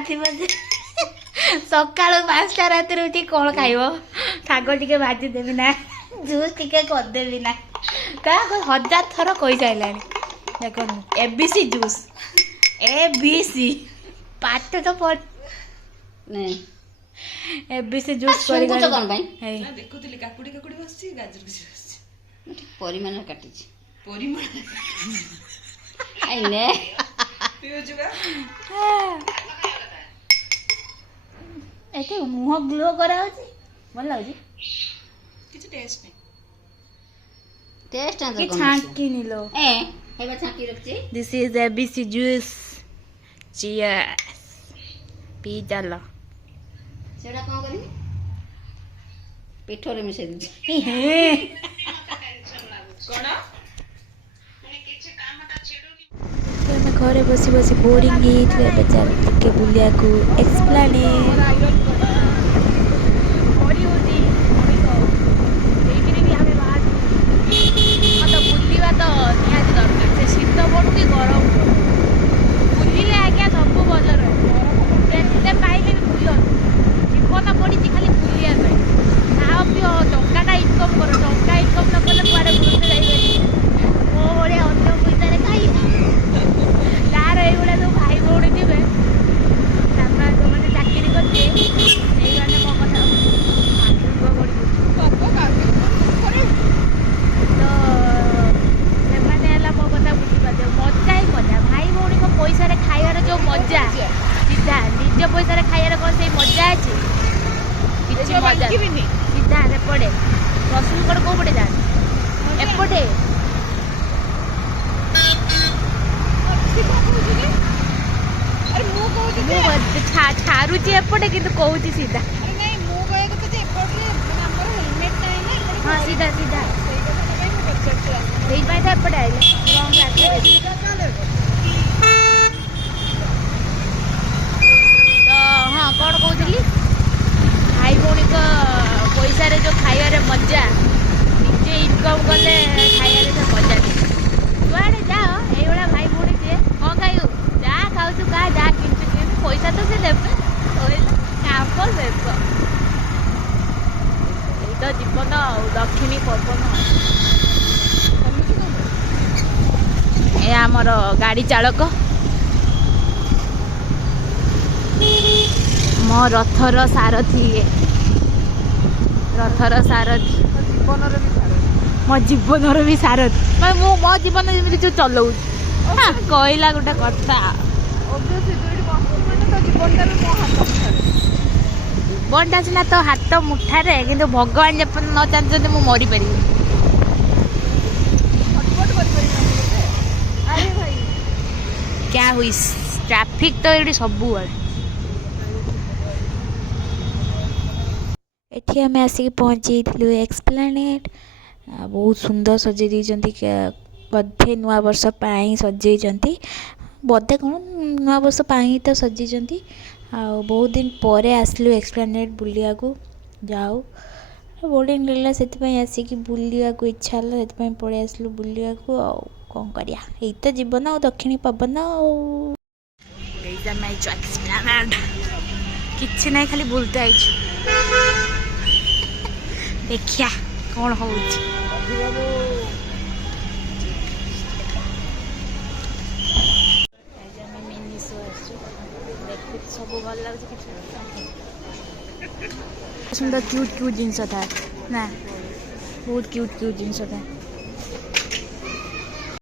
थी सका 5टा राति उठी कौन खाइब शाग टे भाजी देवी ना जूस टे करदेवी ना क्या 1000 थर कही सारा देख एबीसी जूस एबीसी पाठ तो पढ़ एबीसी जूस कौन देखुली काकुड़ी काकुड़ी बसछि गाजर किसी बसछि परिमाण काटी परिमाण आइने पिउजुबा एते मुह ग्लो करा होची भल लागजी किछ टेस्ट नहीं टेस्ट आ कि छांकी निलो हेबा छांकी रखछि this is ABC juice cheers पी डालो सेडा कोन करी पिठोरे मिसे दी कोन घरे बसी बसी बोरिंग बचार टिके बुलिया को एक्सप्लेनेट शीत पड़ू कि गरम बुलिले आज्ञा सब भल रहे पाइले भी बुल जीवन पड़ी खाली बुलिया खाओ पिओ टंका इनकम कर टंका इनकम न कले कुआडे बुलते जाइबेनी मो भले अन्य पैसा खाई तार ये सब भाई भौणी थे जो मैंने चाकरी करते मो कथा मो कथा बुझीपारे मजा ही मजा भाई भौणी को पैसा खाइबार जो मजा सीधा निज पैसा खाइबार कौन से मजा अच्छे किसी मजा सीधा एपटे रसुलगढ़ कौ पटे जाए एपटे छाड़ुची एपटे कि कहूँ सीधा हाँ सीधा सीधा एपटे आइले तो हाँ कौन कहती भाई भौणी पैसा जो खाइबार मजा निजे इनकम कले खाइबार से मजा जुआड़े जाओ ये भाई भौणी थे कौन खाइबू जहाँ खाऊ खा जहाँ किणुचु पैसा तो से देवे काम शेष तो जीवन दक्षिणी पवन ए आमर गाड़ी चालक मो रथर सारथी रथर सारथी मो जीवन भी सारथी मो जीवन जो चलाऊ कहला गोटे कथा जीवनटा सीना तो हाथ मुठारे किंतु भगवान जपन न चाहते मु मरी पारि क्या हुई ट्रैफिक तो ये सबू एठी आम आसिक पहुँची एक्सप्लेनेट बहुत सुंदर सजे बोधे नुआ वर्ष सजे बोधे कौन नुआ वर्ष तो सजे बहुत दिन पर आसलु एक्सप्लेनेट बुलिया को जाओ बोरिंग लगला से आसिक बुलिया को इच्छा है पड़े आसलु बुलिया को कौन करिया यही तो जीवन आ दक्षिणी पवन किसी ना खाली बुलते आई देखिया कौन हो सब भल लगे सुंदर क्यूट क्यूट जिनस था ना बहुत क्यूट क्यूट जिनस था